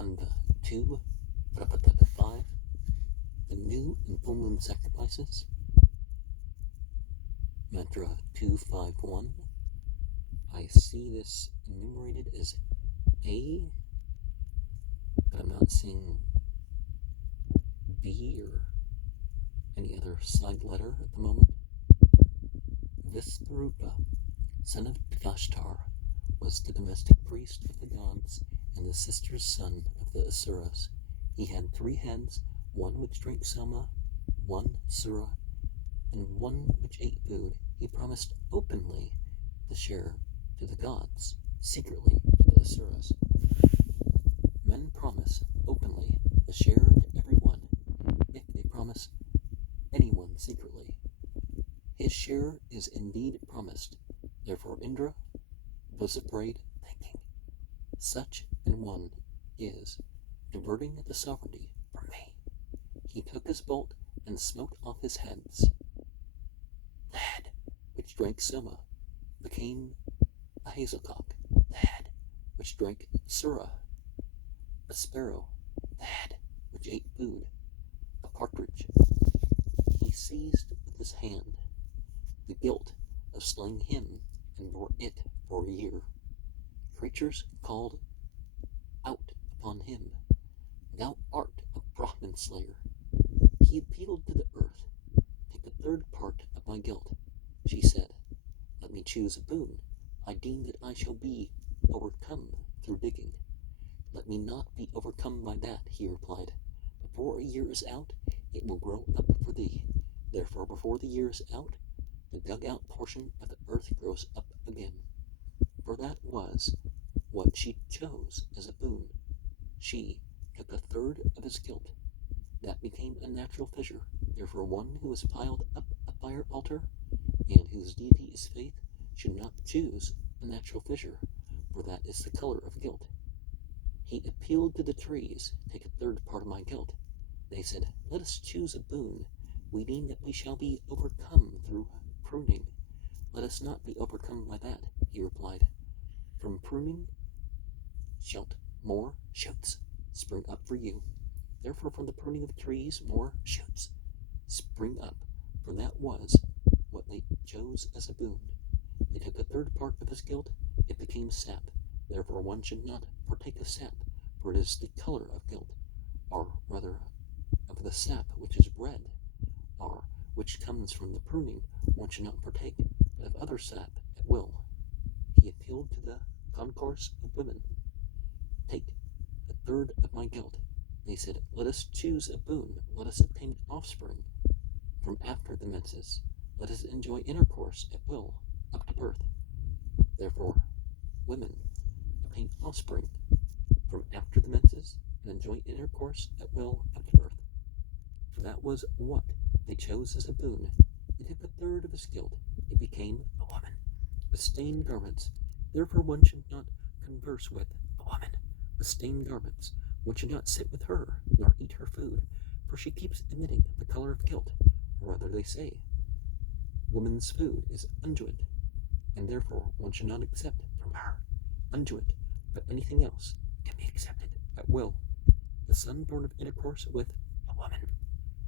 Kanda 2, Prapathaka 5, the new and full moon sacrifices, Mantra 251. I see this enumerated as A, but I'm not seeing B or any other side letter at the moment. Visvarupa, son of Gashtar, was the domestic priest of the gods and the sister's son of the Asuras. He had 3 heads, one which drank Soma, one Sura, and one which ate food. He promised openly to share to the gods, secretly to the Asuras. Men promise openly to share to everyone if they promise anyone secretly. His share is indeed promised. Therefore Indra was afraid, thinking, such an one is diverting the sovereignty from me. He took his bolt and smote off his heads. The head which drank Soma became a hazelcock, the head which drank Sura, a sparrow, the head which ate food, a partridge. He seized with his hand the guilt of slaying him and bore it for a year. Creatures called out upon him, "Thou art a Brahmin slayer." He appealed to the earth. "Take a third part of my guilt," she said. "Let me choose a boon. I deem that I shall be overcome through digging." "Let me not be overcome by that," he replied. "Before a year is out, it will grow up for thee." Therefore, before the year is out, the dug-out portion of the earth grows up again. For that was what she chose as a boon. She took a third of his guilt. That became a natural fissure. Therefore, one who has piled up a fire altar, and whose deity is faith, should not choose a natural fissure, for that is the color of guilt. He appealed to the trees, "Take a third part of my guilt." They said, "Let us choose a boon. We deem that we shall be overcome through pruning." "Let us not be overcome by that," he replied. "From pruning shalt more shoots spring up for you." Therefore, from the pruning of trees, more shoots spring up, for that was what they chose as a boon. They took a third part of his guilt, it became sap. Therefore, one should not partake of sap, for it is the color of guilt, or rather of the sap which is red, or which comes from the pruning. One should not partake, but of other sap at will. He appealed to the concourse of women. "Take a third of my guilt." They said, "Let us choose a boon. Let us obtain offspring from after the menses. Let us enjoy intercourse at will up to birth." Therefore, women obtain offspring from after the menses and enjoy intercourse at will up to birth. For that was what they chose as a boon. They took a third of his guilt. It became a woman with stained garments. Therefore, one should not converse with a woman with stained garments. One should not sit with her, nor eat her food, for she keeps emitting the color of guilt. Or rather, they say, woman's food is unguent, and therefore one should not accept from her unguent, but anything else can be accepted at will. The son born of intercourse with a woman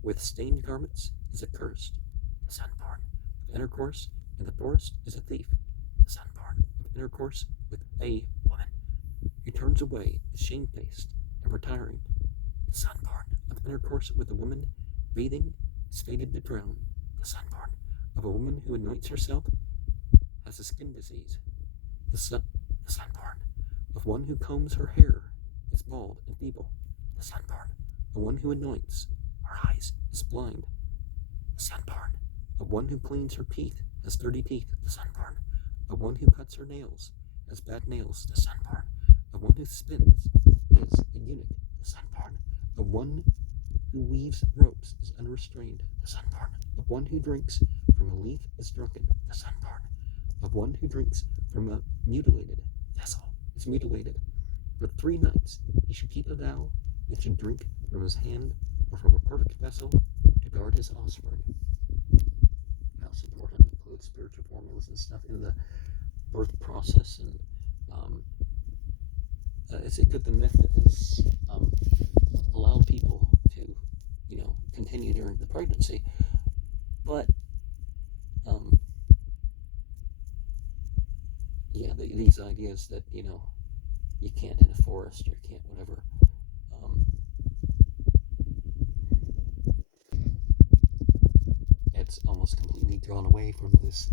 with stained garments is accursed. The son born of intercourse in the forest is a thief. The son born of intercourse with a woman who turns away is shamefaced and retiring. The son born of intercourse with a woman bathing is fated to drown. The son born of a woman who anoints herself has a skin disease. The son born of one who combs her hair is bald and feeble. The son born of one who anoints her eyes is blind. The son born of one who cleans her teeth has dirty teeth. The son born of one who cuts her nails has bad nails. The son born of one who spins is a eunuch. The son born of one who weaves ropes is unrestrained. The son born of one who drinks from a leaf is drunken. The son born of one who drinks from a mutilated vessel is mutilated. For 3 nights he should keep a vow and should drink from his hand or from a perfect vessel to guard his offspring. Now, it's important to include spiritual formulas and stuff in the birth process, and it's a good the myth is allowed people to, continue during the pregnancy. But, these ideas that, you can't in a forest or can't whatever, it's almost completely drawn away from this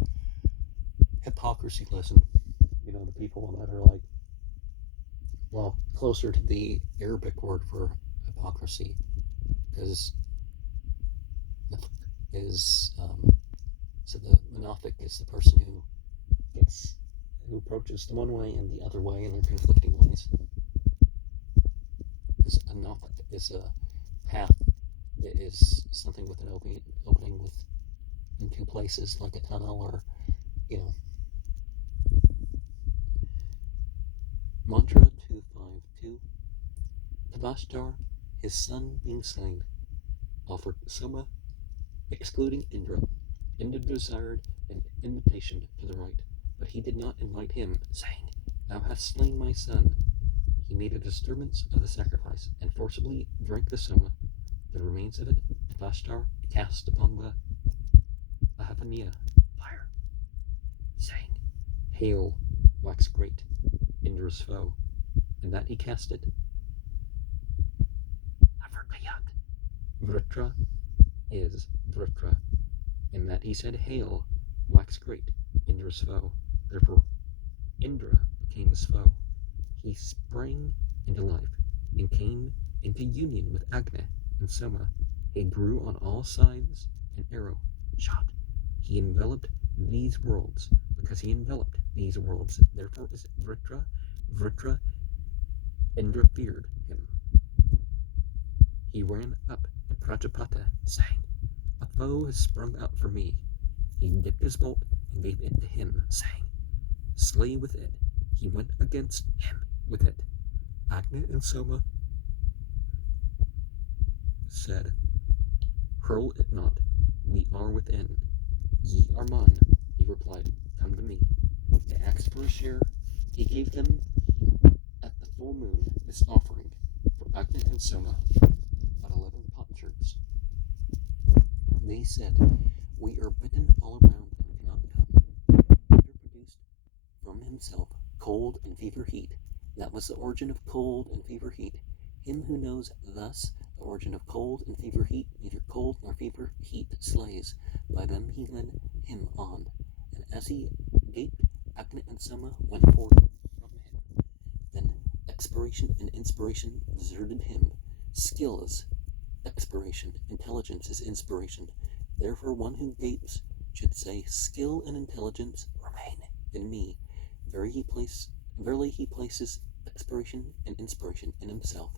hypocrisy lesson. The people that are like, well, closer to the Arabic word for hypocrisy, because so the monothic is the person who approaches the one way and the other way, and they're conflicting ways. Because anothic is a path that is something with an opening in two places, like a tunnel, or Mantra 252. Tavashtar, his son being slain, offered Soma, excluding Indra. Indra desired an invitation to the right, but he did not invite him, saying, "Thou hast slain my son." He made a disturbance of the sacrifice, and forcibly drank the Soma. The remains of it Tavashtar cast upon the Ahapaniya fire, saying, "Hail, wax great, Indra's foe," and that he cast it. Avarkayat. Vritra is Vritra, in that he said, "Hail, wax great, Indra's foe." Therefore, Indra became his foe. He sprang into life and came into union with Agni and Soma. He grew on all sides, an arrow shot. He enveloped these worlds. Because he enveloped these worlds, therefore is Vritra. Vritra, Indra feared him. He ran up to Prapathaka, saying, "A foe has sprung out for me." He dipped his bolt and gave it to him, saying, "Slay with it." He went against him with it. Agni and Soma said, "Hurl it not, we are within." "Ye are mine," he replied, "come to me." They asked for a share. He gave them at the full moon this offering for Agni and Soma, but 11 potsherds. They said, "We are bitten all around and cannot come." Peter produced from himself cold and fever heat. That was the origin of cold and fever heat. Him who knows thus the origin of cold and fever heat, neither cold nor fever heat slays. By them he led him on, and as he gaped, Agni and Soma went forth from him. Then expiration and inspiration deserted him. Skill is expiration, intelligence is inspiration. Therefore one who gapes should say, "Skill and intelligence remain in me." Verily he places expiration and inspiration in himself,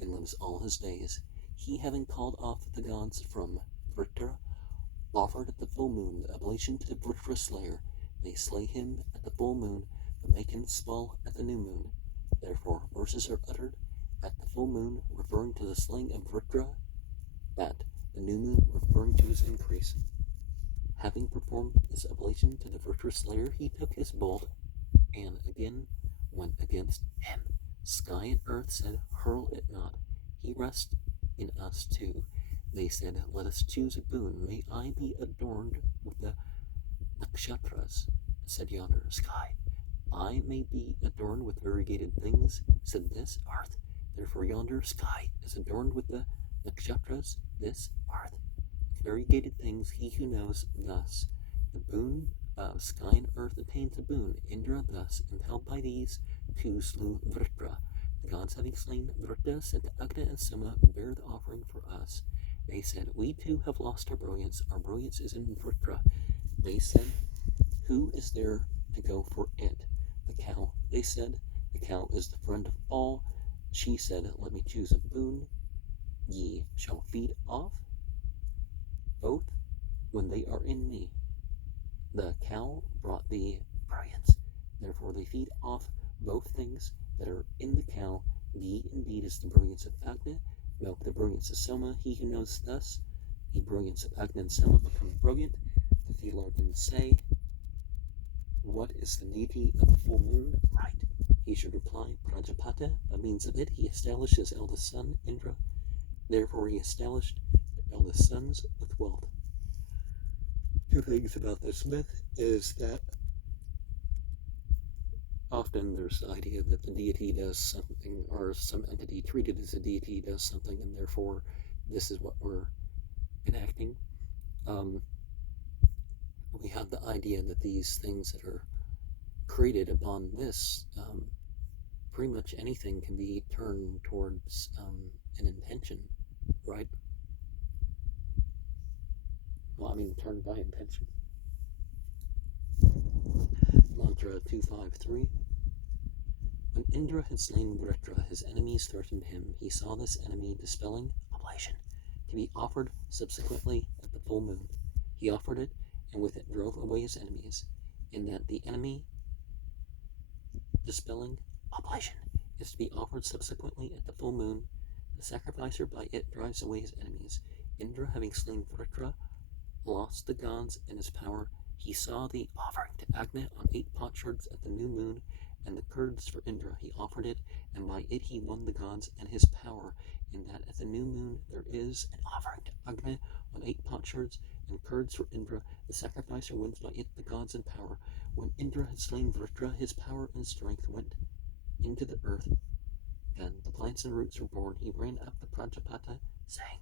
and lives all his days. He, having called off the gods from Vritra, offered at the full moon the oblation to the Vritra slayer. They slay him at the full moon, but make him small at the new moon. Therefore verses are uttered at the full moon, referring to the slaying of Vritra, at the new moon, referring to his increase. Having performed this oblation to the Vritra slayer, he took his bolt and again went against him. Sky and earth said, "Hurl it not." He rests in us too. They said, "Let us choose a boon. May I be adorned with the nakshatras," said yonder sky. "I may be adorned with variegated things," said this earth. Therefore yonder sky is adorned with the nakshatras, this earth. Variegated things, he who knows thus. The boon of sky and earth attains a boon. Indra thus, impelled by these two, slew Vritra. The gods having slain Vritra said to Agni and Soma, "Bear the offering for us." They said, "We too have lost our brilliance. Our brilliance is in Vritra." They said, "Who is there to go for it?" The cow. They said, "The cow is the friend of all." She said, "Let me choose a boon. Ye shall feed off both when they are in me." The cow brought the brilliance. Therefore they feed off both things that are in the cow. Ghee indeed is the brilliance of Agni, milk the brilliance of Soma. He who knows thus, the brilliance of Agni and Soma become brilliant. The theologians say, "What is the deity of the full moon?" Right. He should reply, "Prajapata." By means of it he established his eldest son, Indra. Therefore he established their eldest sons with wealth. Two things about this myth is that often there's the idea that the deity does something, or some entity treated as a deity does something, and therefore this is what we're enacting. We have the idea that these things that are created upon this, pretty much anything can be turned towards an intention, right? Well, I mean, turned by intention. Mantra 253. When Indra had slain Vritra, his enemies threatened him. He saw this enemy dispelling oblation to be offered subsequently at the full moon. He offered it, and with it drove away his enemies, in that the enemy dispelling oblation is to be offered subsequently at the full moon. The sacrificer by it drives away his enemies. Indra, having slain Vritra, lost the gods and his power. He saw the offering to Agni on 8 potsherds at the new moon, and the curds for Indra. He offered it, and by it he won the gods and his power, in that at the new moon there is an offering to Agni on 8 potsherds, and curds for Indra. The sacrificer wins by it the gods and power. When Indra had slain Vritra, his power and strength went into the earth. Then the plants and roots were born. He ran up the Prapathaka, saying,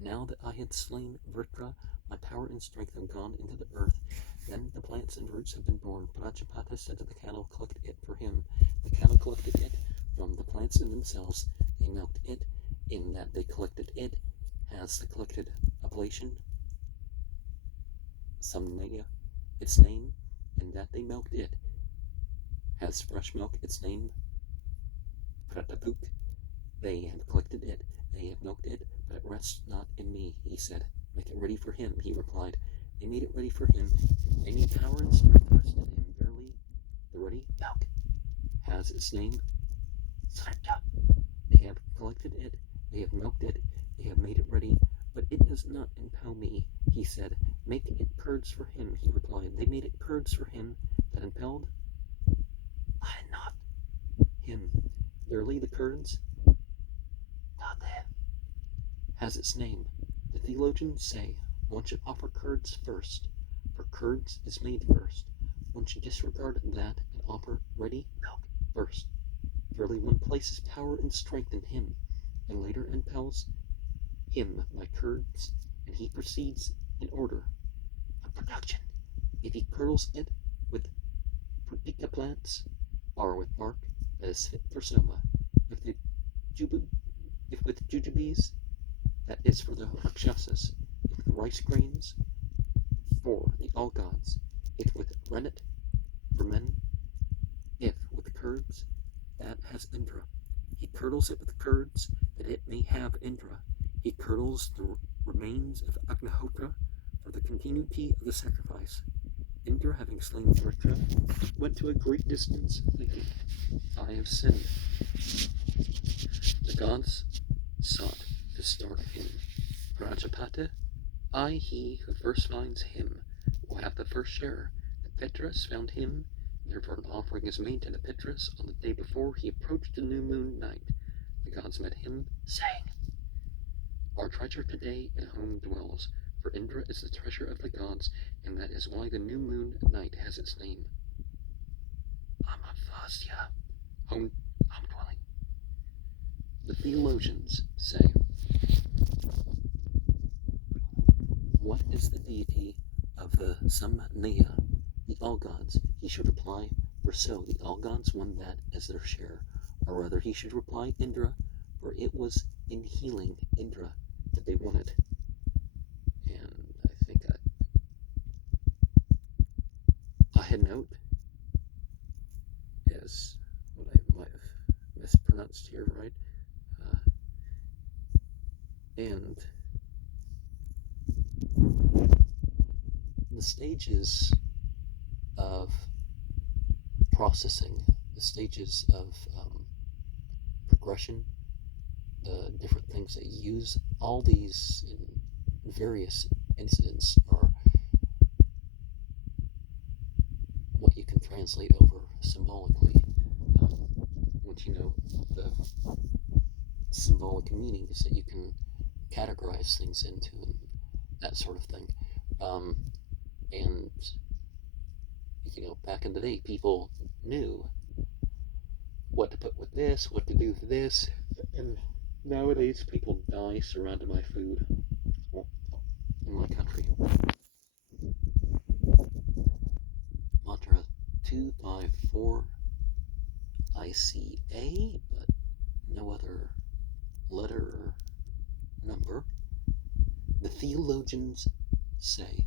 now that I had slain Vritra, my power and strength have gone into the earth. Then the plants and roots have been born. Prapathaka said to the cattle, collect it for him. The cattle collected it from the plants in themselves. They milked it, in that they collected it as the collected oblation, Samhitas, its name, and that they milked it has fresh milk, its name, Prapathaka. They have collected it, they have milked it, but it rests not in me, he said. Make it ready for him, he replied. They made it ready for him. Any power and strength rested in verily the ready milk has its name, Samhita. They have collected it, they have milked it, they have made it ready, but it does not impel me, he said. Make it curds for him, he replied. They made it curds for him that impelled I not him. Verily the curds has its name. The theologians say one should offer curds first, for curds is made first. One should disregard that and offer ready milk first. Verily one places power and strength in him, and later impels him by curds, and he proceeds in order of production. If he curdles it with Prapathaka plants, or with bark that is fit for soma, if with jujubes, that is for the rakshasas, if with rice grains, for the all gods, if with rennet, for men, if with curds, that has Indra. He curdles it with curds, that it may have Indra. He curdles the remains of Agnihotra for the continuity of the sacrifice. Indra, having slain Vritra, went to a great distance, thinking, I have sinned. The gods sought to start him. Prapathaka, he who first finds him, will have the first share. The Pitras found him, therefore an offering is made to the Pitras on the day before he approached the new moon night. The gods met him, saying, our treasure today in home dwells, for Indra is the treasure of the gods, and that is why the new moon night has its name. Amavasya, home dwelling. The theologians say, what is the deity of the Samhitas, the all gods? He should reply, for so the all gods won that as their share, or rather he should reply Indra, for it was in healing Indra that they won it. And I think a head note is what I might have mispronounced here, right? And the stages of processing, the stages of progression, the different things that you use, all these in various incidents are what you can translate over symbolically. Once you know the symbolic meanings, that you can categorize things into and that sort of thing. And, back in the day, people knew what to put with this, what to do with this, and nowadays people die surrounded by food in my country. Mantra 254, I see A, but no other letter or number. The theologians say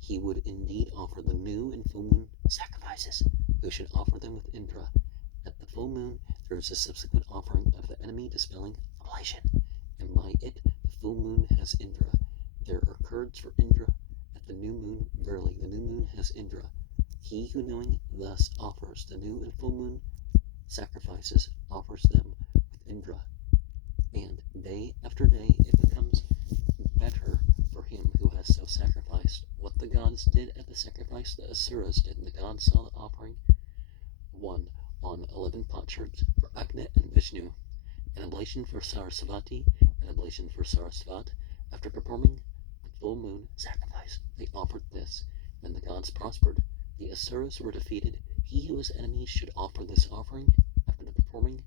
he would indeed offer the new and full moon sacrifices, who should offer them with Indra. At the full moon, there is a subsequent offering of the enemy dispelling oblation, and by it the full moon has Indra. There are curds for Indra at the new moon. Verily, the new moon has Indra. He who knowing thus offers the new and full moon sacrifices offers them with Indra, and day after day it becomes better for him who has so sacrificed. What the gods did at the sacrifice, the Asuras did, and the gods saw the offering. 1. On 11 potsherds for Agni and Vishnu, an oblation for Sarasvati, an oblation for Sarasvat. After performing the full moon sacrifice, they offered this, and the gods prospered. The Asuras were defeated. He who has enemies should offer this offering after performing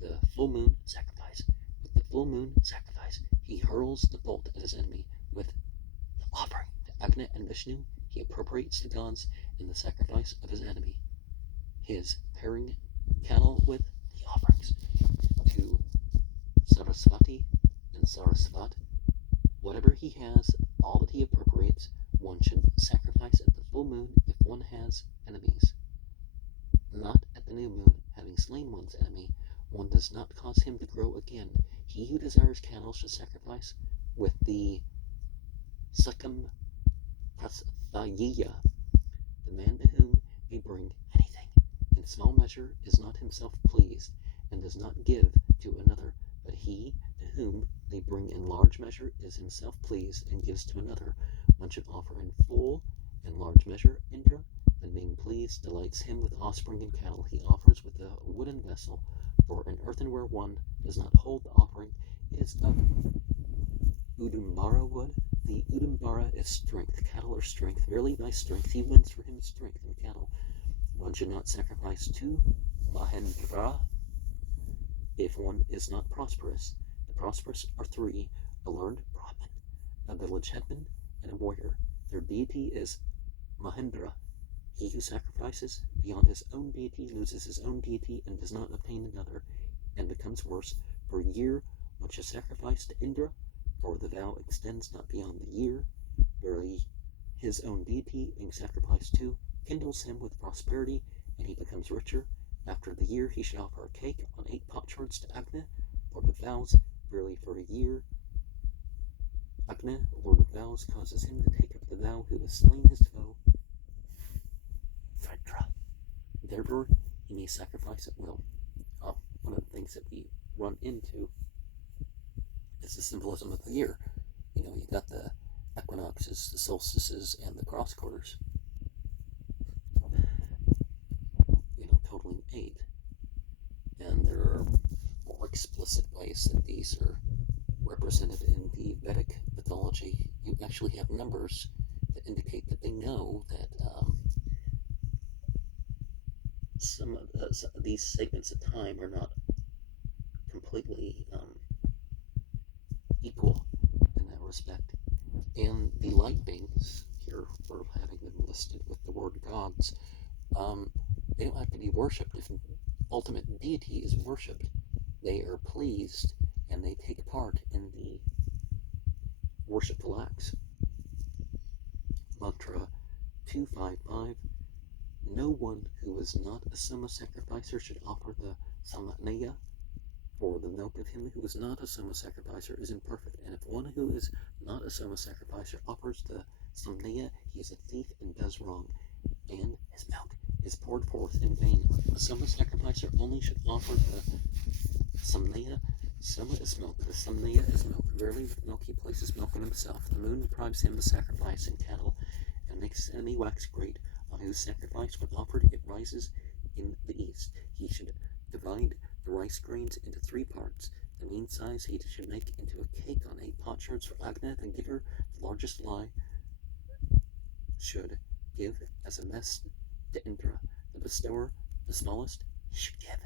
the full moon sacrifice. With the full moon sacrifice, he hurls the bolt at his enemy. With the offering to Agni and Vishnu, he appropriates the gods in the sacrifice of his enemy. His pairing cattle with the offerings to Sarasvati and Sarasvat. Whatever he has, all that he appropriates, one should sacrifice at the full moon if one has enemies. Not at the new moon, having slain one's enemy, one does not cause him to grow again. He who desires cattle should sacrifice with the Sakam Prapathaka, the man to whom they bring anything. In small measure is not himself pleased, and does not give to another, but he to whom they bring in large measure is himself pleased, and gives to another. One should offer in full and large measure Indra, and being pleased delights him with offspring and cattle. He offers with a wooden vessel, for an earthenware one does not hold the offering. It is of Udambara wood. The Udambara is strength. Cattle are strength. Verily by strength he wins for him strength in cattle. One should not sacrifice to Mahendra if one is not prosperous. The prosperous are 3: a learned Brahmin, a village headman, and a warrior. Their deity is Mahendra. He who sacrifices beyond his own deity loses his own deity and does not obtain another, and becomes worse. For a year one should sacrifice to Indra, for the vow extends not beyond the year. Verily, his own deity being sacrificed to kindles him with prosperity, and he becomes richer. After the year he should offer a cake on 8 potsherds to Agni, lord of vows. Verily, for a year Agni, lord of vows, causes him to take up the vow who has slain his foe Fredra. Therefore he may sacrifice at will. One of the things that we run into is the symbolism of the year. You got the equinoxes, the solstices, and the cross quarters. Totaling 8. And there are more explicit ways that these are represented in the Vedic mythology. You actually have numbers that indicate that they know that some of these segments of time are not completely equal in that respect. And the light beings, here we're having them listed with the word gods, they don't have to be worshipped. If ultimate deity is worshipped, they are pleased and they take part in the worshipful acts. Mantra 255. No one who is not a soma sacrificer should offer the samnaya, for the milk of him who is not a soma sacrificer is imperfect, and if one who is not a soma sacrificer offers the samnaya, he is a thief and does wrong, and his milk is poured forth in vain. A soma sacrificer only should offer the samnaya. Soma is milk, the samnaya is milk. Verily with milk he places milk in himself. The moon deprives him of sacrifice in cattle, and makes his enemy wax great. On whose sacrifice, when offered, it rises in the east. He should divide the rice grains into 3 parts, The mean size he should make into a cake on 8 potsherds for Agna, the giver. The largest lie should give as a mess to Indra, the bestower. The smallest he should give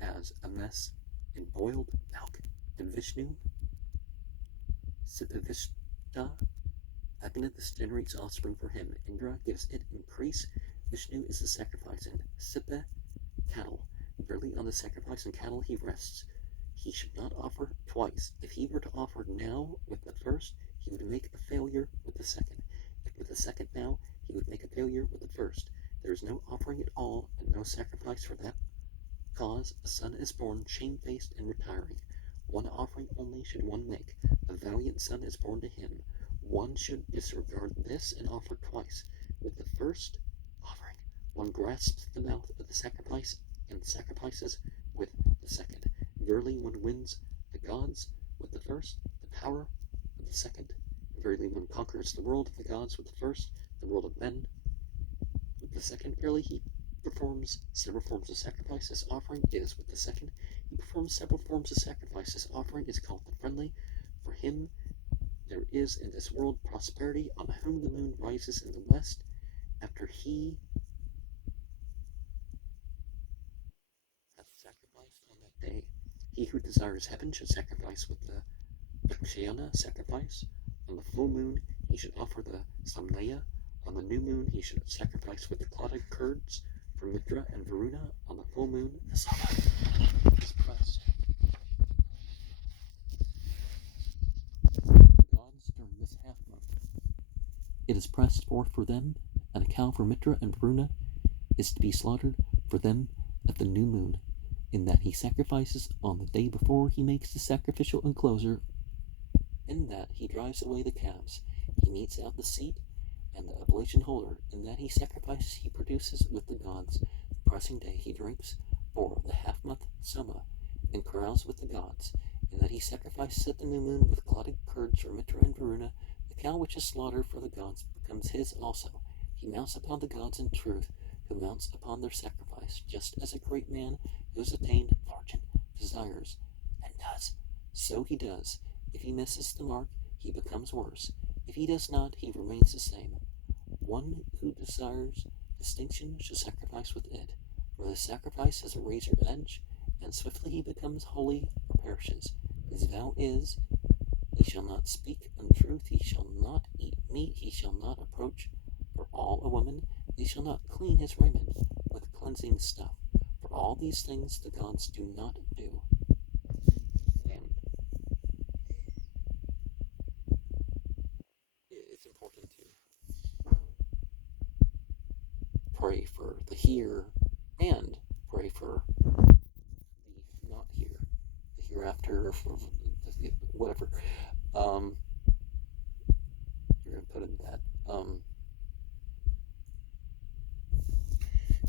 as a mess in boiled milk to Vishnu, Sipavishta. Agna generates offspring for him. Indra gives it increase. Vishnu is the sacrifice, and Sipa cattle. Verily on the sacrifice and cattle he rests. He should not offer twice. If he were to offer now with the first, he would make a failure with the second. If with the second now, he would make a failure with the first. There is no offering at all, and no sacrifice for that cause. A son is born shamefaced and retiring. One offering only should one make. A valiant son is born to him. One should disregard this and offer twice. With the first offering, one grasps the mouth of the sacrifice and sacrifices with the second. Verily one wins the gods with the first, the power with the second. Verily one conquers the world of the gods with the first, the world of men with the second. Verily he performs several forms of sacrifice. His offering is with the second. He performs several forms of sacrifice. His offering is called the friendly. For him there is in this world prosperity, on whom the moon rises in the west. After he hath sacrificed on that day, he who desires heaven should sacrifice with the Dakshayana sacrifice. On the full moon he should offer the Samnaya. On the new moon he should sacrifice with the clotted curds for Mitra and Varuna. On the full moon the Sama is pressed. The gods during this half month, it is pressed forth for them, and a cow for Mitra and Varuna is to be slaughtered for them at the new moon, in that he sacrifices on the day before he makes the sacrificial enclosure, in that he drives away the calves, he meets out the seat and the oblation holder, in that he sacrifices he produces with the gods. The pressing day he drinks for the half-month Soma, and carouse with the gods, in that he sacrifices at the new moon with clotted curds for Mitra and Varuna. The cow which is slaughtered for the gods becomes his also. He mounts upon the gods in truth, who mounts upon their sacrifice, just as a great man who has attained fortune desires and does. So he does. If he misses the mark, he becomes worse. If he does not, he remains the same. One who desires distinction should sacrifice with it, for the sacrifice has a razor edge, and swiftly he becomes holy or perishes. His vow is, he shall not speak untruth, he shall not eat meat, he shall not approach for all a woman, he shall not clean his raiment with cleansing stuff. For all these things the gods do not do. And it's important to pray for the here and pray for the not here, the hereafter, for whatever you're going to put in that.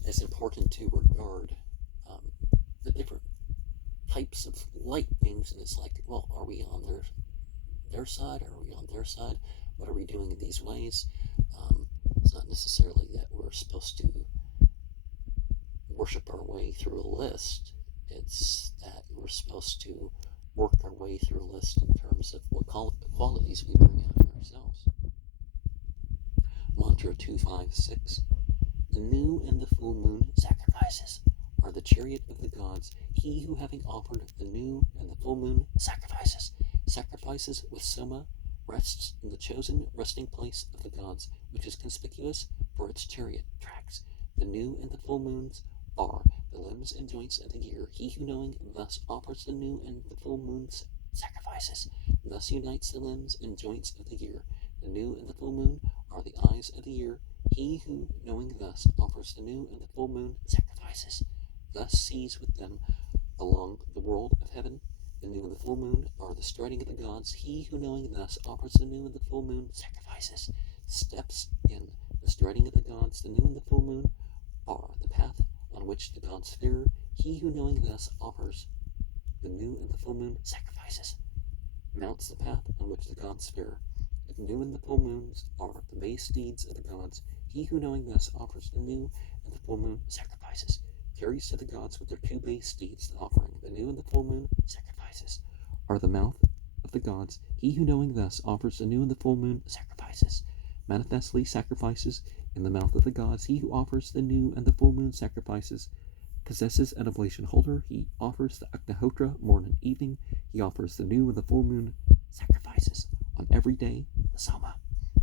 It's important to regard the different types of light beings, and it's like, well, are we on their side? Are we on their side? What are we doing in these ways? It's not necessarily that we're supposed to worship our way through a list. It's that we're supposed to work our way through a list in terms of what qualities we bring out in ourselves. Mantra 256. The new and the full moon sacrifices are the chariot of the gods. He who, having offered the new and the full moon sacrifices with Soma, rests in the chosen resting place of the gods, which is conspicuous for its chariot tracks. The new and the full moons are the limbs and joints of the year. He who, knowing thus, offers the new and the full moon's sacrifices, thus unites the limbs and joints of the year. The new and the full moon are the eyes of the year. He who, knowing thus, offers the new and the full moon sacrifices, thus sees with them along the world of heaven. The new and the full moon are the striding of the gods. He who, knowing thus, offers the new and the full moon sacrifices, steps in the striding of the gods. The new and the full moon are the path on which the gods fear. He who, knowing thus, offers the new and the full moon sacrifices, mounts the path on which the gods fear. The new and the full moons are the base steeds of the gods. He who, knowing thus, offers the new and the full moon sacrifices, carries to the gods with their two base steeds the offering. The new and the full moon sacrifices sacrifices, are the mouth of the gods. He who knowing thus offers the new and the full moon sacrifices, manifestly sacrifices in the mouth of the gods. He who offers the new and the full moon sacrifices possesses an oblation holder. He offers the Agnihotra morning and evening. He offers the new and the full moon sacrifices on every day. The Soma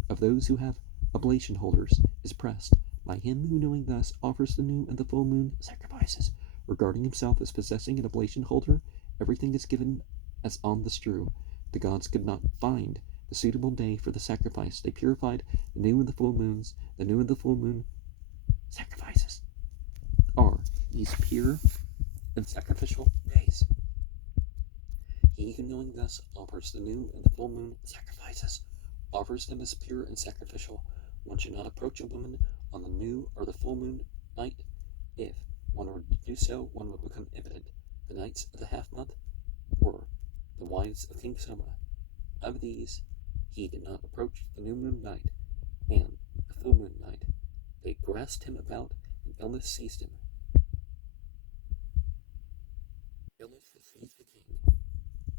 of those who have oblation holders is pressed by him who knowing thus offers the new and the full moon sacrifices. Regarding himself as possessing an oblation holder, everything is given as on the strew. The gods could not find the suitable day for the sacrifice. They purified the new and the full moons. The new and the full moon sacrifices are these pure and sacrificial days. He who knowing thus offers the new and the full moon sacrifices, offers them as pure and sacrificial. One should not approach a woman on the new or the full moon night. If one were to do so, one would become impotent. The nights of the half month were the wives of King Soma. Of these, he did not approach the new moon night and the full moon night. They grasped him about, and illness seized him. Illness has seized the king.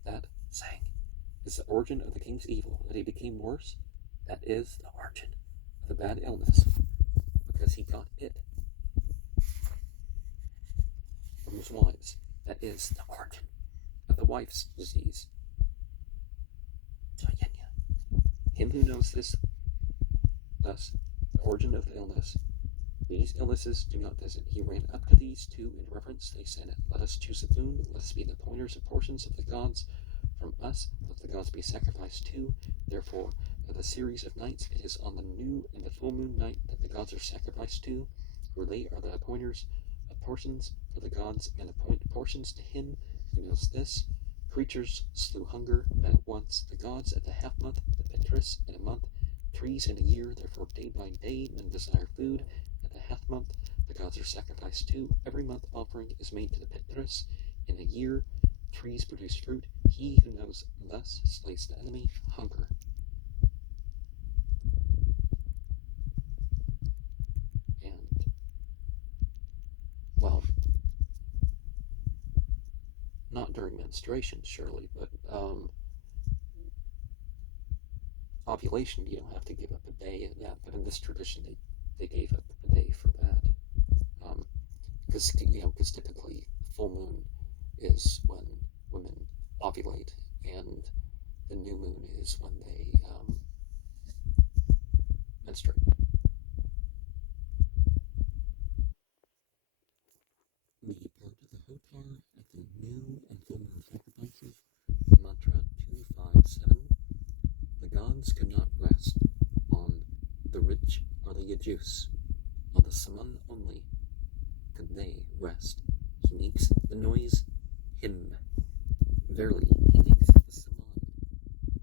That, saying, is the origin of the king's evil, that he became worse. That is the origin of the bad illness, because he got it from his wives. That is the origin of the wife's disease. Him who knows this, thus, the origin of the illness, these illnesses do not visit. He ran up to these two in reverence. They said, let us choose a boon, let us be the pointers and portions of the gods. From us, let the gods be sacrificed to. Therefore, of the series of nights, it is on the new and the full moon night that the gods are sacrificed to, for they are the appointers of portions for the gods, and appoint portions to him who knows this. Creatures slew hunger, men at once, the gods at the half month, the Pitris in a month, trees in a year. Therefore day by day men desire food. At the half month the gods are sacrificed to. Every month offering is made to the Pitris. In a year trees produce fruit. He who knows thus slays the enemy, hunger. And, well, not during menstruation, surely, but ovulation, you don't have to give up a day of that, but in this tradition they gave up a day for that. Because typically full moon is when women ovulate, and the new moon is when they menstruate. The part of the Hotar at the new and full moon sacrifices, mantra 257. The gods could not rest on the rich or the Yajus. On the Saman only could they rest. He makes the noise him. Verily, he makes the Saman.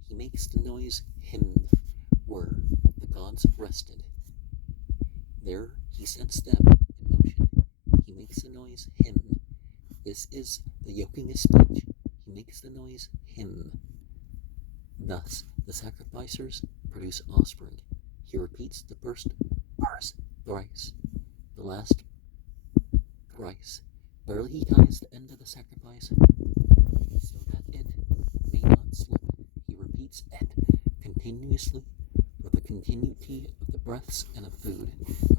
He makes the noise him, where the gods rested. There he sets them in motion. He makes the noise him. This is the yoking of speech. He makes the noise him. Thus, the sacrificers produce offspring. He repeats the first parse thrice, the last thrice. Barely he ties the end of the sacrifice, so that it may not slip. He repeats it continuously for the continuity of the breaths and of food,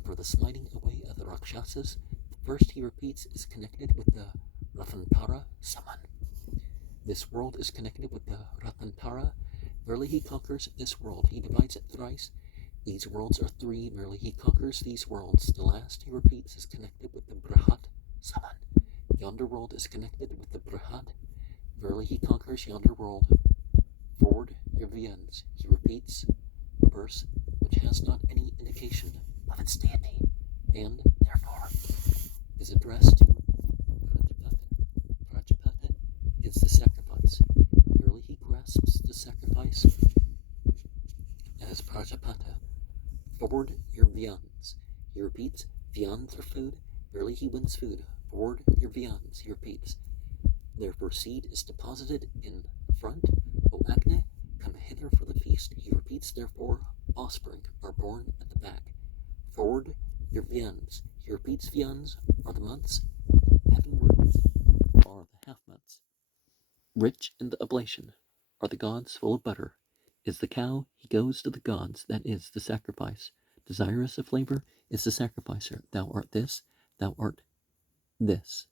for the smiting away of the Rakshasas. The first he repeats is connected with the Ratantara Saman. This world is connected with the Ratantara. Verily he conquers this world. He divides it thrice. These worlds are three. Verily he conquers these worlds. The last he repeats is connected with the Brihat Saman. Yonder world is connected with the Brihat. Verily he conquers yonder world. Forward your viands. He repeats a verse which has not any indication of its deity, and therefore is addressed to Prajapata. Prajapata is the sacrifice. Verily he grasps the sacrifice as Prajapata. Forward your viands. He repeats, viands are food. Verily he wins food. Forward your viands. He repeats. Therefore seed is deposited in front. O Agni, come hither for the feast. He repeats, therefore offspring are born at the back. Forward your viands. He repeats, viands are the months. Heavenward are the half months. Rich in the oblation are the gods full of butter. Is the cow, he goes to the gods, that is the sacrifice. Desirous of flavor is the sacrificer. Thou art this, thou art this.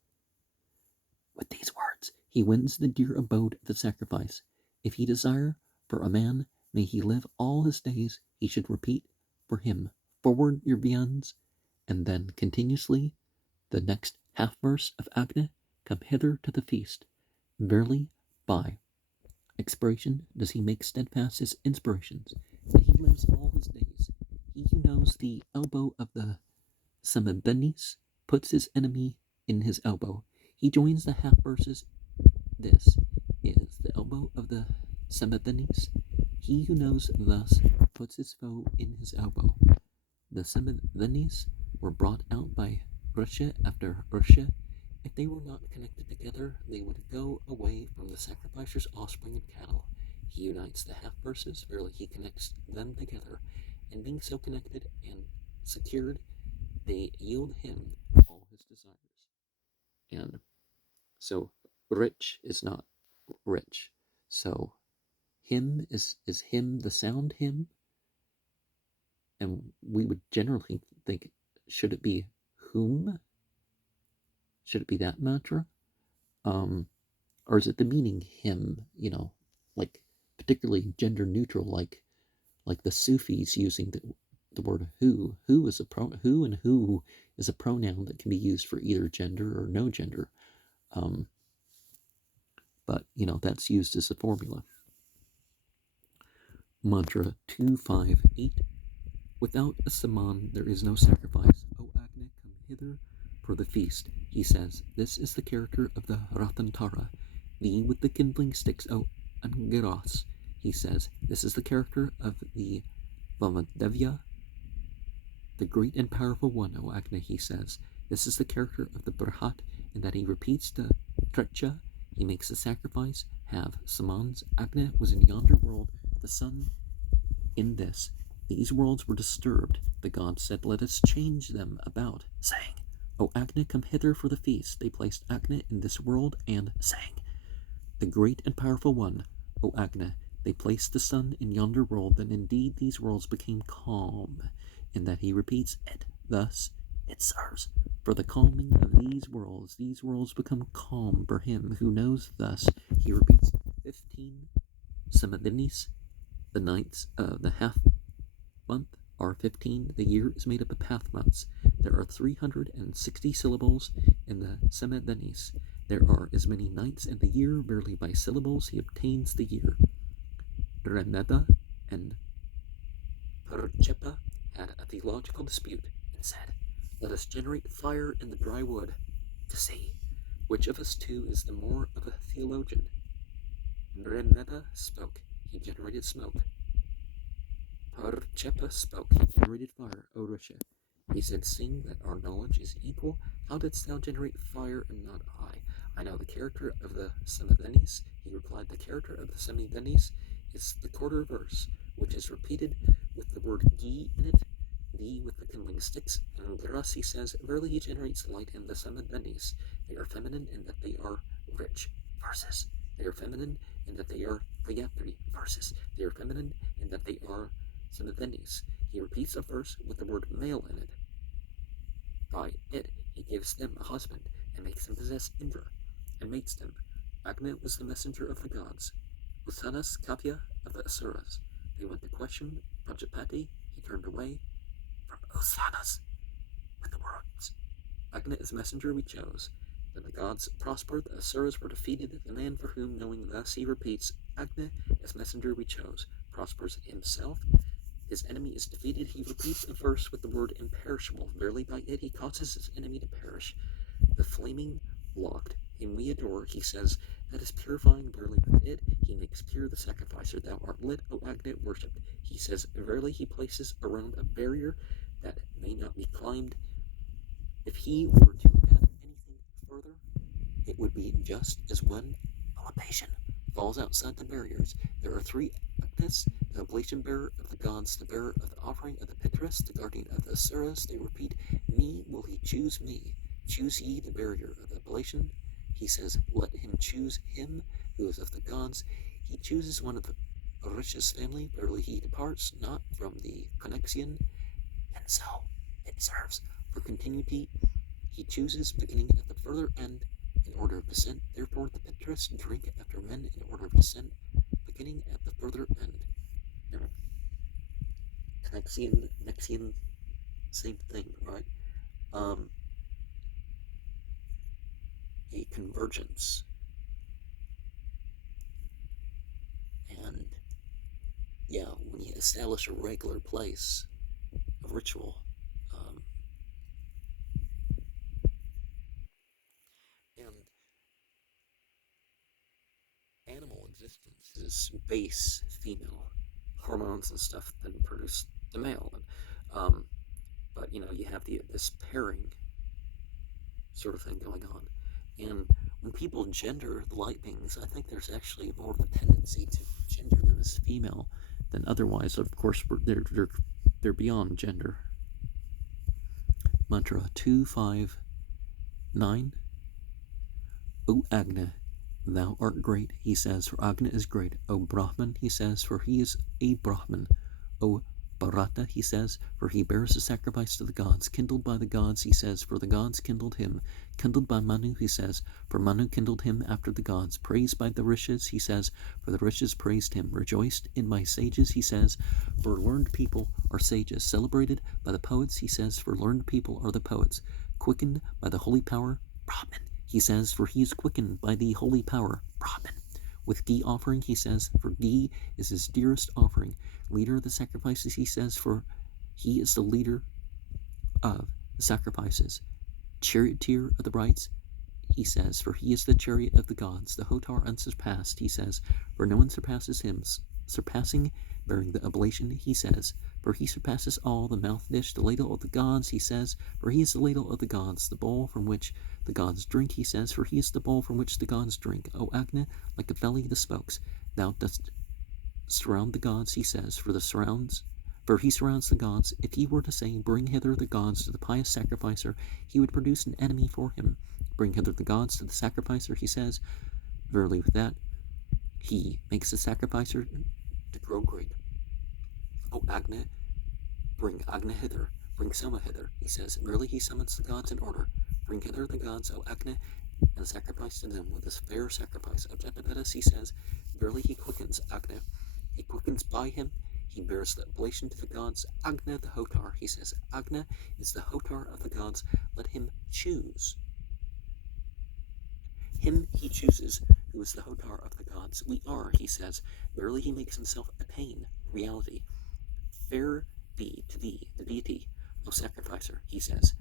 With these words, he wins the dear abode of the sacrifice. If he desire for a man, may he live all his days, he should repeat for him, forward your viands, and then continuously the next half verse of Agni, come hither to the feast. Verily, by expiration does he make steadfast his inspirations, and he lives all his days. He who knows the elbow of the Samhitas puts his enemy in his elbow. He joins the half verses. This is the elbow of the Samhitas. He who knows thus puts his foe in his elbow. The Samhitas were brought out by Russia after Russia. If they were not connected together, they would go away from the sacrificer's offspring and cattle. He unites the half verses, verily he connects them together, and being so connected and secured, they yield him all his desires. And so rich is not rich. So him is him, the sound him, and we would generally think, should it be whom? Should it be that mantra? Or is it the meaning him, like particularly gender neutral, like the Sufis using the word who is who and who is a pronoun that can be used for either gender or no gender. But that's used as a formula. Mantra 258. Without a saman there is no sacrifice. O Agni, come hither for the feast. He says, this is the character of the Ratantara. Thee with the kindling sticks, O Angiras. He says, this is the character of the Vamadevya, the great and powerful one, O Agni. He says, this is the character of the Brihat, in that he repeats the Trecha. He makes the sacrifice. Have samans. Agni was in yonder world, the sun in this. These worlds were disturbed. The gods said, let us change them about, saying, O Agni, come hither for the feast. They placed Agni in this world and sang, the great and powerful one, O Agni. They placed the sun in yonder world, then indeed these worlds became calm, in that he repeats it. Thus it serves for the calming of these worlds become calm for him who knows. Thus he repeats 15 Samhitas. The nights of the half month are 15. The year is made up of half months. There are 360 syllables in the Samhitas. There are as many nights in the year. Verily by syllables he obtains the year. Remeda and Parachepa had a theological dispute and said, let us generate fire in the dry wood to see which of us two is the more of a theologian. Remeda spoke, he generated smoke. Parachepa spoke, he generated fire. O Risha, he said, seeing that our knowledge is equal, how didst thou generate fire and not I? I know the character of the Samhitas. He replied, the character of the Samhitas is the quarter verse, which is repeated with the word gi in it, thee with the kindling sticks. And Garas, he says, verily he generates light in the Samhitas. They are feminine in that they are rich verses. They are feminine in that they are Gayatri verses. They are feminine in that they are Samhitas. He repeats a verse with the word male in it. By it, he gives them a husband and makes them possess Indra and mates them. Agni was the messenger of the gods. Usanas Kapya of the Asuras. They went to question Prajapati. He turned away from Usanas with the words, Agni is messenger we chose. Then the gods prospered, the Asuras were defeated. The man for whom, knowing thus, he repeats, Agni is messenger we chose, prospers himself. His enemy is defeated. He repeats a verse with the word imperishable. Verily by it he causes his enemy to perish. The flaming locked him we adore. He says, that is purifying. Verily with it he makes pure the sacrificer. Thou art lit, O Agni, worshipped. He says, verily he places around a barrier that may not be climbed. If he were to add anything further, it would be just as when a libation falls outside the barriers. There are 3 Agnis, the oblation bearer of the gods, the bearer of the offering of the Pitras, the guardian of the Asuras. They repeat, me will he choose me. Choose ye the barrier of the oblation. He says, let him choose him. who is of the gods. He chooses one of the richest family, verily he departs not from the connexion, and so it serves for continuity. He chooses beginning at the further end in order of descent. Therefore the Petrus drink after men in order of descent, beginning at the further end. Nexian, same thing, right? A convergence. And yeah, when you establish a regular place of ritual, and animal existence is base female hormones and stuff then produce the male. But you have this pairing sort of thing going on. And when people gender the light beings, I think there's actually more of a tendency to gender them as female than otherwise. Of course, they're beyond gender. Mantra 259. O Agna, thou art great, he says, for Agna is great. O Brahman, he says, for he is a Brahman. O Bharata, he says, for he bears the sacrifice to the gods. Kindled by the gods, he says, for the gods kindled him. Kindled by Manu, he says, for Manu kindled him after the gods. Praised by the Rishis, he says, for the Rishis praised him. Rejoiced in my sages, he says, for learned people are sages. Celebrated by the poets, he says, for learned people are the poets. Quickened by the holy power, Brahman, he says, for he is quickened by the holy power, Brahman. With ghee offering, he says, for ghee is his dearest offering. Leader of the sacrifices, he says, for he is the leader of the sacrifices. Charioteer of the rites, he says, for he is the chariot of the gods. The Hotar unsurpassed, he says, for no one surpasses him. Surpassing, bearing the oblation, he says, for he surpasses all. The mouth dish, the ladle of the gods, he says, for he is the ladle of the gods. The bowl from which the gods drink, he says, for he is the bowl from which the gods drink. O Agna, like the belly, the spokes, thou dost surround the gods, he says, for he surrounds the gods. If he were to say, bring hither the gods to the pious sacrificer, he would produce an enemy for him. Bring hither the gods to the sacrificer, he says, verily with that he makes the sacrificer to grow great. O Agna, bring Agna hither, bring Soma hither, he says, verily he summons the gods in order. Bring hither the gods, O Agna, and sacrifice to them with this fair sacrifice. Of Vedas, he says, verily he quickens Agna. He quickens by him, he bears the oblation to the gods. Agna the Hotar, he says, Agna is the Hotar of the gods, let him choose. Him he chooses, who is the Hotar of the gods. We are, he says, verily he makes himself attain reality. Fair be to thee, the deity, O sacrificer, he says,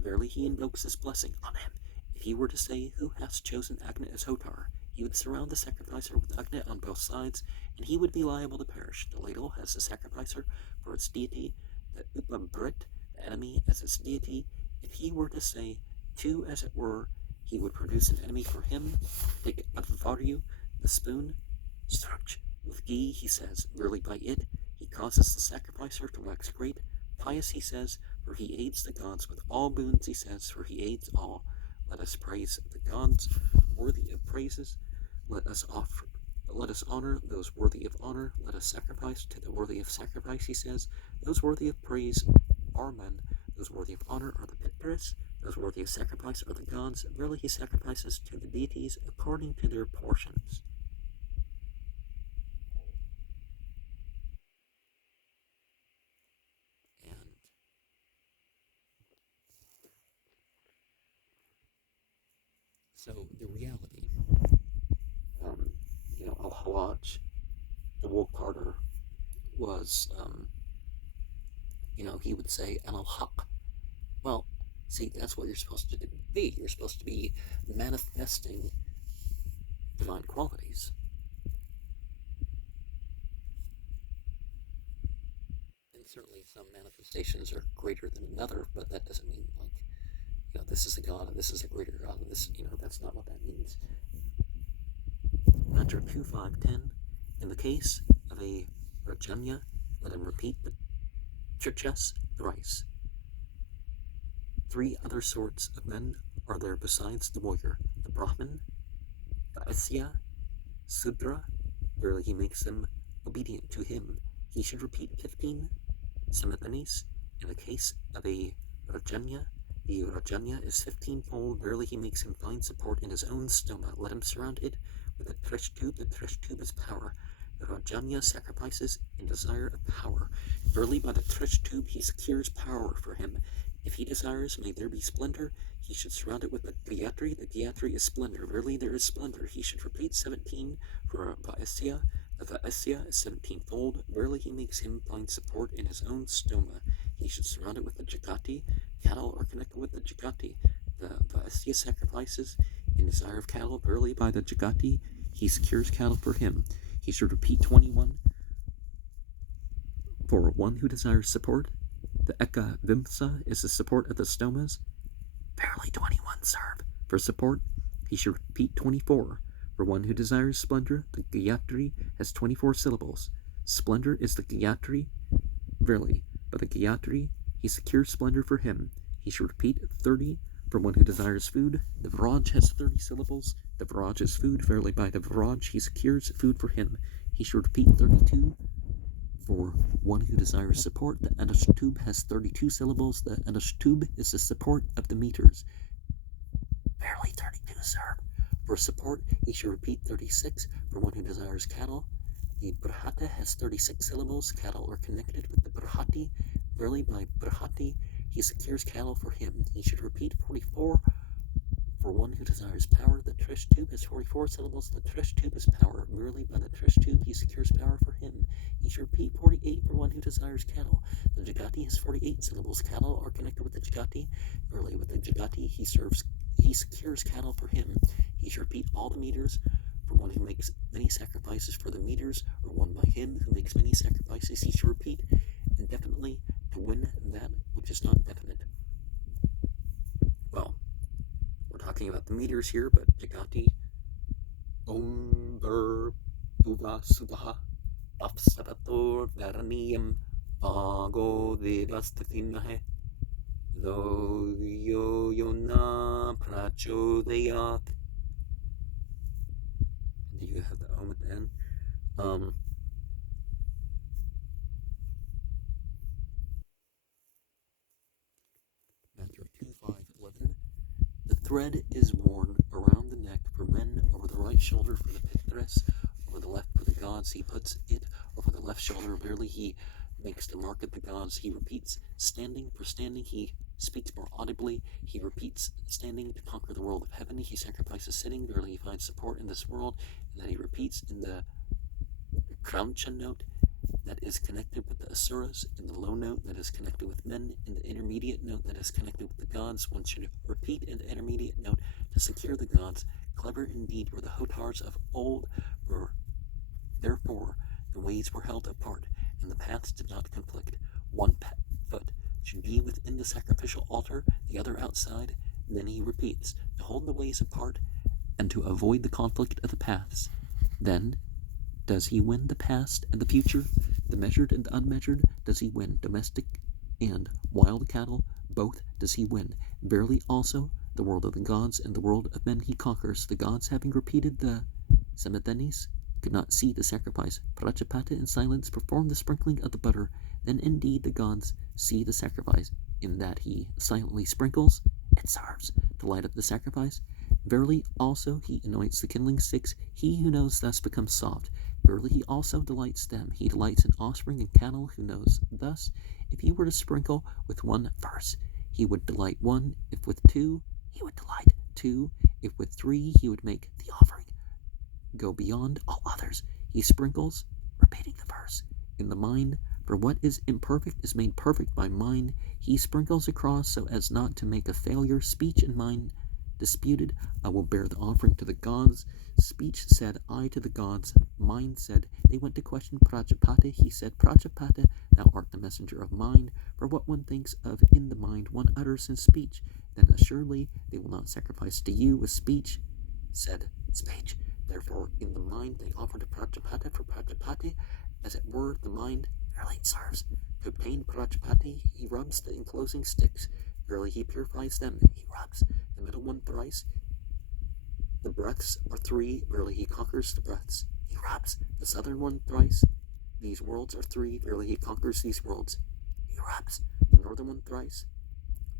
verily he invokes this blessing on him. If he were to say, who has chosen Agna as Hotar, he would surround the sacrificer with Agna on both sides, and he would be liable to perish. The ladle has the sacrificer for its deity, the Upabrit, the enemy, as its deity. If he were to say, two as it were, he would produce an enemy for him. Take Advaryu, the spoon, search with ghee, he says, verily by it he causes the sacrificer to wax great. Pious, he says, for he aids the gods with all boons, he says, for he aids all. Let us praise the gods, worthy of praises. Let us honor those worthy of honor. Let us sacrifice to the worthy of sacrifice, he says. Those worthy of praise are men. Those worthy of honor are the Pitris. Those worthy of sacrifice are the gods. Verily he sacrifices to the deities according to their portions. And so the reality, Al-Hawaj, the wool carder, was, he would say, an al-haq. Well, see, that's what you're supposed to be. You're supposed to be manifesting divine qualities. And certainly some manifestations are greater than another, but that doesn't mean, this is a god and this is a greater god. And this, that's not what that means. Mantra 2510. In the case of a Rajanya, let him repeat the Churchas thrice. 3 other sorts of men are there besides the warrior: the Brahmin, the Asya, Sudra, verily he makes them obedient to him. He should repeat 15 Samhitas. In the case of a Rajanya, the Rajanya is 15-fold. Verily he makes him find support in his own stoma. Let him surround it with a thresh tube. The thresh tube is power. The Rajanya sacrifices in desire of power. Verily by the thresh tube he secures power for him. If he desires, may there be splendor, he should surround it with the Gayatri. The Gayatri is splendor. Verily there is splendor. He should repeat 17 for Vaisya. The Vaisya is 17-fold. Verily he makes him find support in his own stoma. He should surround it with the Jagati. Cattle are connected with the Jagati. The Vaisya sacrifices in desire of cattle. Verily by the Jagati he secures cattle for him. He should repeat 21 for one who desires support. The Eka Vimsa is the support of the stomas. Verily 21 serve for support. He should repeat 24. For one who desires splendor, the Gayatri has 24 syllables. Splendor is the Gayatri. Verily, by the Gayatri, he secures splendor for him. He should repeat 30. For one who desires food, the Vraj has 30 syllables. The Vraj is food. Verily, by the Vraj, he secures food for him. He should repeat 32. For one who desires support, the Anushtub has 32 syllables. The Anushtub is the support of the meters. Verily 32 serve. For support, he should repeat 36. For one who desires cattle, the Brahata has 36 syllables. Cattle are connected with the Brahati. Verily by Brahati, he secures cattle for him. He should repeat 44. For one who desires power, the Trish tube has 44 syllables. The Trish tube is power. Verily by the Trish tube he secures power for him. He should repeat 48 for one who desires cattle. The Jagati has 48 syllables. Cattle are connected with the Jagati. Verily with the Jagati he secures cattle for him. He should repeat all the meters. For one who makes many sacrifices for the meters, or one by him who makes many sacrifices, he should repeat indefinitely to win that which is not definite. Well, we're talking about the meters here, but Jagati, Om Bur Buva Subha Afsavator Varaniyam Vago Devastatinahe Lo Yo Yona Prachodayat. Do you have the Om at the end? Mantra 2.5.11. The thread is worn around the neck for men, over the right shoulder for the Pitras, over the left for the gods. He puts it over the left shoulder. Verily he makes the mark of the gods. He repeats standing for standing. He speaks more audibly. He repeats standing to conquer the world of heaven. He sacrifices sitting. Verily he finds support in this world. And then he repeats in the Krauncha note that is connected with the Asuras, in the low note that is connected with men, in the intermediate note that is connected with the gods. One should repeat in the intermediate note to secure the gods. Clever indeed were the Hotars of old, therefore the ways were held apart, and the paths did not conflict. One foot should be within the sacrificial altar, the other outside. Then he repeats, to hold the ways apart, and to avoid the conflict of the paths. Then does he win the past and the future, the measured and the unmeasured? Does he win domestic and wild cattle? Both does he win. Verily also, the world of the gods and the world of men he conquers. The gods, having repeated the Samhitas, could not see the sacrifice. Prajapata in silence performed the sprinkling of the butter. Then indeed the gods see the sacrifice, in that he silently sprinkles. It serves to light up the sacrifice. Verily also he anoints the kindling sticks. He who knows thus becomes soft. Verily he also delights them. He delights in offspring and cattle who knows thus. If he were to sprinkle with one verse, he would delight one. If with two, he would delight two. If with three, he would make the offering go beyond all others. He sprinkles, repeating the verse, in the mind. For what is imperfect is made perfect by mind. He sprinkles across so as not to make a failure. Speech and mind disputed. I will bear the offering to the gods. Speech said, I to the gods. Mind said, they went to question Prajapata. He said, Prajapata, thou art the messenger of mind. For what one thinks of in the mind, one utters in speech. Then assuredly they will not sacrifice to you with speech. Said speech. Therefore in the mind they offer to Prajapata. For Prajapati, as it were, the mind verily serves. To obtain Prajapati, he rubs the enclosing sticks. Verily he purifies them. He rubs the middle one thrice. The breaths are three, verily he conquers the breaths. He raps the southern one thrice. These worlds are three, verily he conquers these worlds. He raps the northern one thrice.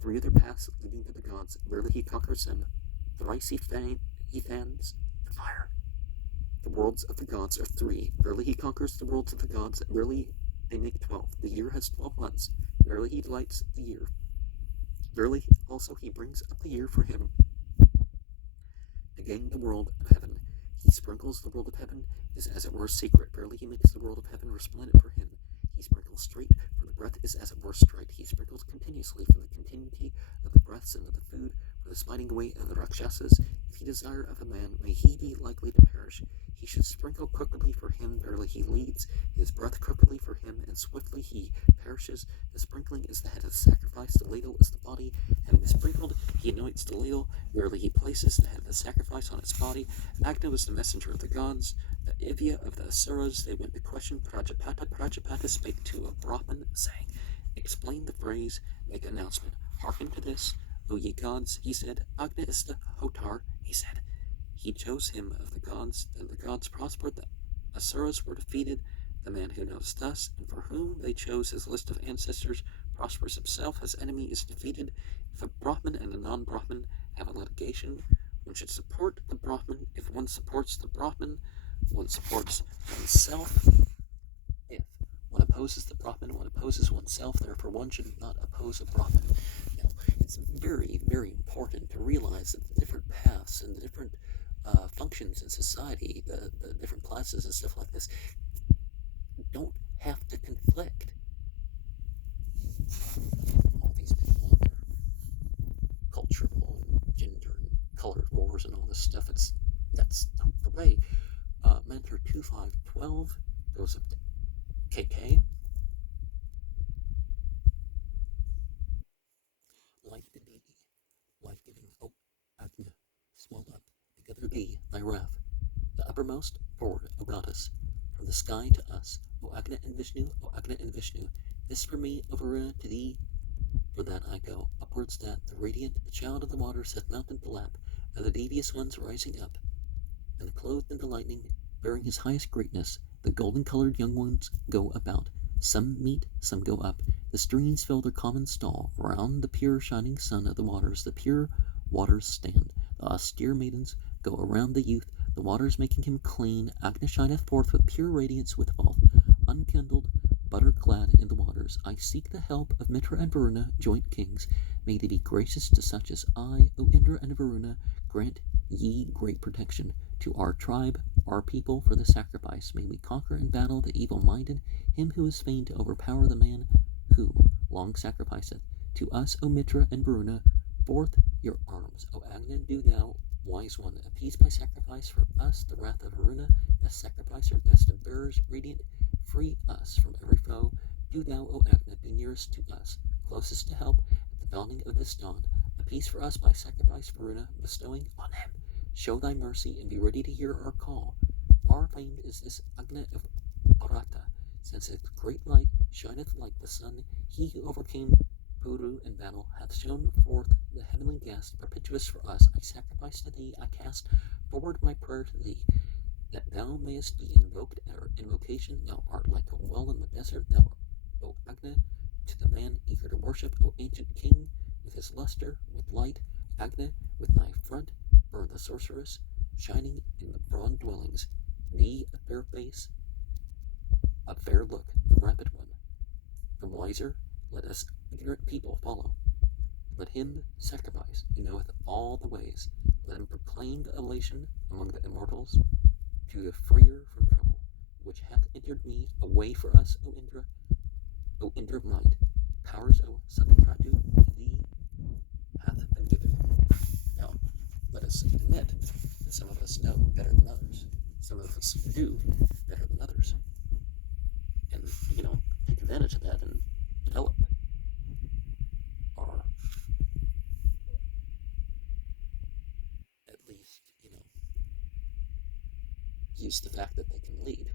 Three other paths leading to the gods, verily he conquers them. Thrice he fans the fire. The worlds of the gods are three, verily he conquers the worlds of the gods, verily they make 12. The year has 12 months, verily he delights the year. Verily also he brings up the year for him. Again the world of heaven. He sprinkles the world of heaven, is as it were secret. Verily he makes the world of heaven resplendent for him. He sprinkles straight, for the breath is as it were straight. He sprinkles continuously for the continuity of the breaths and of the food, for the smiting away of the Rakshasas. If he desire of a man, may he be likely to perish. He should sprinkle crookedly for him, verily he leads his breath crookedly for him, and swiftly he perishes. The sprinkling is the head of the sacrifice, the ladle is the body. Having sprinkled, he anoints the ladle, verily he places the head of the sacrifice on its body. Agna was the messenger of the gods, the Ivya of the Asuras. They went to question Prajapata. Prajapata spake to a Brahman, saying, explain the phrase, make announcement. Hearken to this, O ye gods, he said. Agna is the Hotar, he said. He chose him of the gods, then the gods prospered, the Asuras were defeated. The man who knows thus, and for whom they chose his list of ancestors, prospers himself, his enemy is defeated. If a Brahmin and a non-Brahmin have a litigation, one should support the Brahmin. If one supports the Brahmin, one supports oneself. If one opposes the Brahmin, one opposes oneself, therefore one should not oppose a Brahmin. Now, it's very, very important to realize that the different paths and the different functions in society, the different classes and stuff like this, don't have to conflict. All these people and their cultural and gender and color wars and all this stuff, that's not the way. Mentor 2512 goes up to KK. Life to be, life-giving, Agnya, swell up, together be thy wrath. The uppermost, forward, O goddess, from the sky to us, O Agnya and Vishnu, O Agnya and Vishnu. This for me, O Varuna, to thee, for that I go. Upwards that the radiant, the child of the waters, hath mounted the lap of the devious ones rising up, and clothed in the lightning, bearing his highest greatness, the golden-colored young ones go about. Some meet, some go up. The streams fill their common stall. Round the pure shining sun of the waters, the pure waters stand. The austere maidens go around the youth, the waters making him clean. Agnya shineth forth with pure radiance withal, unkindled, butter-clad in the waters. I seek the help of Mitra and Varuna, joint kings. May they be gracious to such as I, O Indra and Varuna. Grant ye great protection to our tribe, our people, for the sacrifice. May we conquer in battle the evil-minded, him who is fain to overpower the man who long sacrificeth. To us, O Mitra and Varuna, forth your arms. O Agnya, do thou, wise one, appease by sacrifice for us the wrath of Varuna, best sacrificer, best of bearers, radiant, free us from every foe. Do thou, O Agnya, be nearest to us, closest to help at the dawning of this dawn. Appease for us by sacrifice, Varuna, bestowing on him. Show thy mercy and be ready to hear our call. Far famed is this Agnya of Bharata, since its great light shineth like the sun. He who overcame Puru in battle hath shown forth the heavenly guest, propitious for us. I sacrifice to thee, I cast forward my prayer to thee, that thou mayest be invoked at our invocation. Thou art like a well in the desert, thou art, O Agnya, to the man eager to worship. O ancient king, with his luster, with light, Agnya, with thy front, burn the sorceress, shining in the broad dwellings. Thee a fair face, a fair look, the rapid one. The wiser, let us ignorant people follow. Let him sacrifice who knoweth all the ways. Let him proclaim the elation among the immortals, to the freer from trouble, which hath entered me. A way for us, O Indra of might. Powers, O Savitratu, to thee hath been given. Now, let us admit that some of us know better than others. Some of us do better than others. And, take advantage of that and develop or at least, use the fact that they can lead.